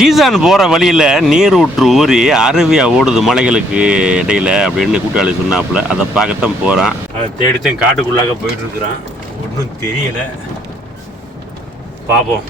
ஜீசான் போகிற வழியில் நீர் ஊற்று ஊறி அருவியாக ஓடுது மலைகளுக்கு இடையில அப்படின்னு கூட்டாளி சொன்னாப்புல. அதை பார்க்கத்தான் போகிறான். அதை தேடித்தான் காட்டுக்குள்ளாக போயிட்டுருக்குறான். ஒன்றும் தெரியலை, பார்ப்போம்.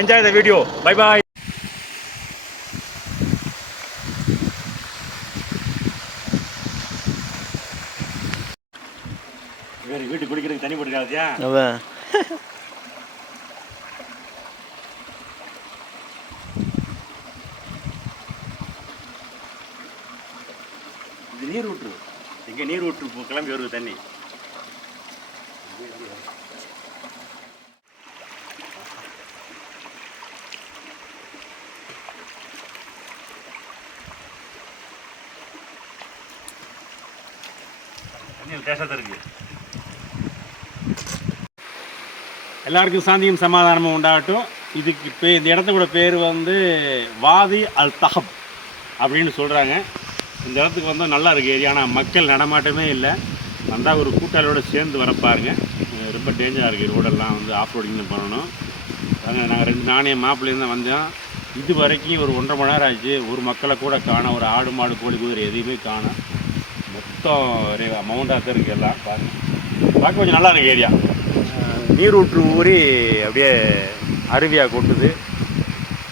Enjoy the video. Bye bye. வீட்டு குடிக்கிறதுக்கு தண்ணி போட்டுக்காதியா? அதான் இது நீர் ஊற்று. இங்கே நீர் ஊற்று கிளம்பி வருது தண்ணி. எல்லாருக்கும் சாந்தியும் சமாதானமும் உண்டாகட்டும். இதுக்கு இந்த இடத்துக்கூட பேர் வந்து வாதி அல் தஹப் அப்படின்னு சொல்கிறாங்க. இந்த இடத்துக்கு வந்து நல்லா இருக்குது ஏரியா. ஆனால் மக்கள் நடமாட்டமே இல்லை. வந்தால் ஒரு கூட்டாளியோடு சேர்ந்து வரப்பாருங்க. ரொம்ப டேஞ்சராக இருக்குது. ரோடெல்லாம் வந்து ஆஃப் ரோடிங் பண்ணணும். நாங்கள் நானே மாப்பிள்ளையும் தான் வந்தோம். இது வரைக்கும் ஒரு 1.5 மணி நேரம் ஆச்சு. ஒரு மக்களை கூட காணோம். ஒரு ஆடு மாடு கோழி குதிரை எதையுமே காணோம். மொத்தம் மவுண்டாக தான் இருக்குது. எல்லாம் பார்க்க கொஞ்சம் நல்லா இருக்குது ஏரியா. நீர் ஊற்று ஊறி அப்படியே அருவியாக கொட்டுது.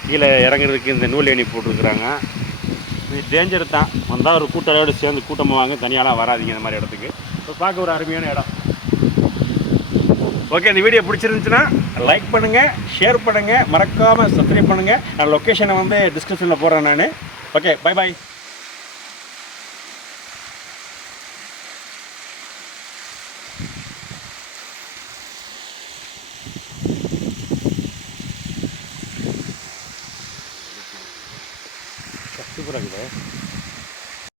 கீழே இறங்குறதுக்கு இந்த நூல் ஏணி போட்டிருக்குறாங்க. இது டேஞ்சர் தான். வந்தால் ஒரு கூட்டாளியோடு சேர்ந்து கூட்டமாக வாங்க, தனியாலாம் வராதிங்க இந்த மாதிரி இடத்துக்கு. இப்போ பார்க்க ஒரு அருமையான இடம். ஓகே, இந்த வீடியோ பிடிச்சிருந்துச்சுன்னா லைக் பண்ணுங்கள், ஷேர் பண்ணுங்கள், மறக்காமல் சப்ஸ்கிரைப் பண்ணுங்கள். நான் லொக்கேஷனை வந்து டிஸ்கிரிப்ஷனில் போடுறேன் நான். Okay, bye bye. சூப்பராக இருக்குது.